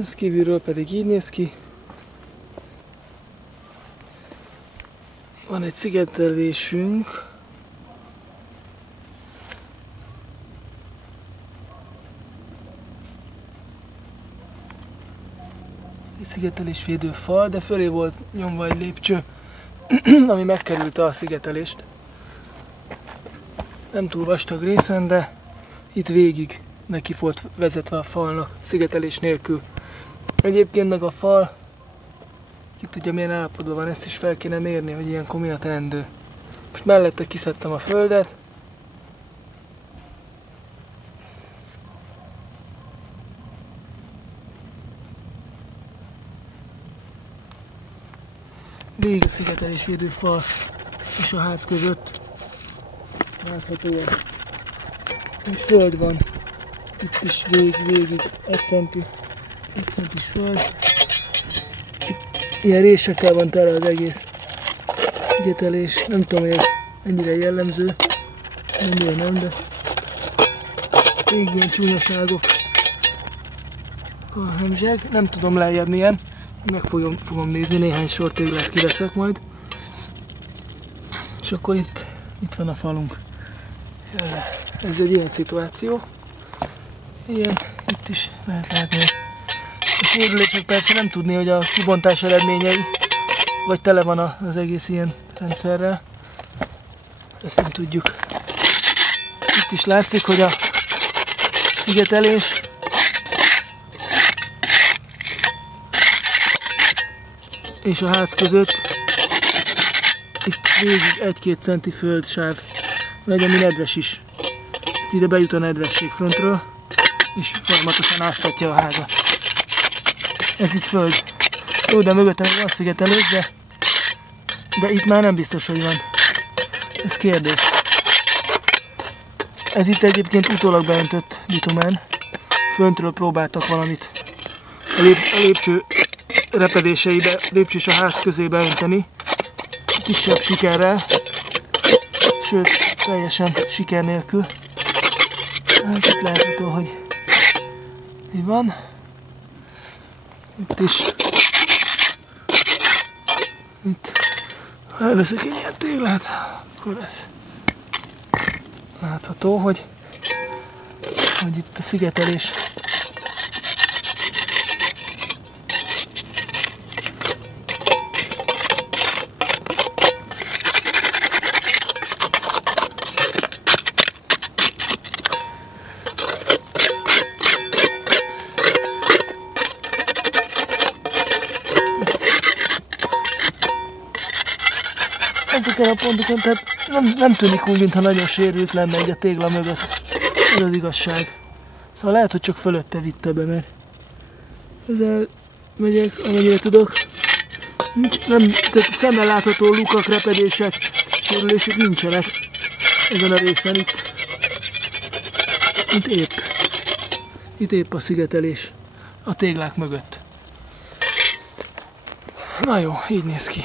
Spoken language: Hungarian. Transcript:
Ez kívülről pedig így néz ki. Van egy szigetelésünk. Egy szigetelésvédő fal, de fölé volt nyomva egy lépcső, ami megkerülte a szigetelést. Nem túl vastag részen, de itt végig neki volt vezetve a falnak, szigetelés nélkül. Egyébként meg a fal, ki tudja milyen állapotban van, ezt is fel kéne mérni, hogy ilyenkor mi a teendő. Most mellette kiszedtem a földet. Végig a szigetelésvédő fal és a ház között láthatóan, hogy föld van. Itt is végig 1 centis föld. Itt ilyen résekkel van tele az egész szigetelés. Nem tudom, hogy ez ennyire jellemző, ennyire nem, de végig ilyen csúnyaságok a hemzseg. Nem tudom lejjebb milyen. Meg fogom nézni, néhány sor téglát kiveszek majd. És akkor itt van a falunk. Ez egy ilyen szituáció. Ilyen, itt is lehet látni. A sérülések persze nem tudni, hogy a kibontás eredményei, vagy tele van az egész ilyen rendszerrel. Ezt nem tudjuk. Itt is látszik, hogy a szigetelés és a ház között itt végig 1-2 centi földsáv, vagy ami nedves is. Itt ide bejut a nedvesség föntről, és folyamatosan áztatja a házat. Ez itt föld. Jó, de mögöttem még van szigetelés, de itt már nem biztos, hogy van. Ez kérdés. Ez itt egyébként utólag beöntött bitumen. Föntről próbáltak valamit a lépcső repedéseibe, lépcső és a ház közé beönteni. Kisebb sikerrel, sőt, teljesen siker nélkül. Hát itt látható, hogy mi van. Itt is. Itt. Ha elveszek egy ilyen téglát, akkor ez látható, hogy itt a szigetelés ezeken a pontokon, tehát nem tűnik úgy, mintha nagyon sérült lenne egy a tégla mögött. Ez az igazság. Szóval lehet, hogy csak fölötte vitte be, mert ezzel megyek, amennyire tudok. Tehát szemmel látható lukak, repedések, sérülések nincsenek ezen a részen itt. Itt épp a szigetelés a téglák mögött. Na jó, így néz ki.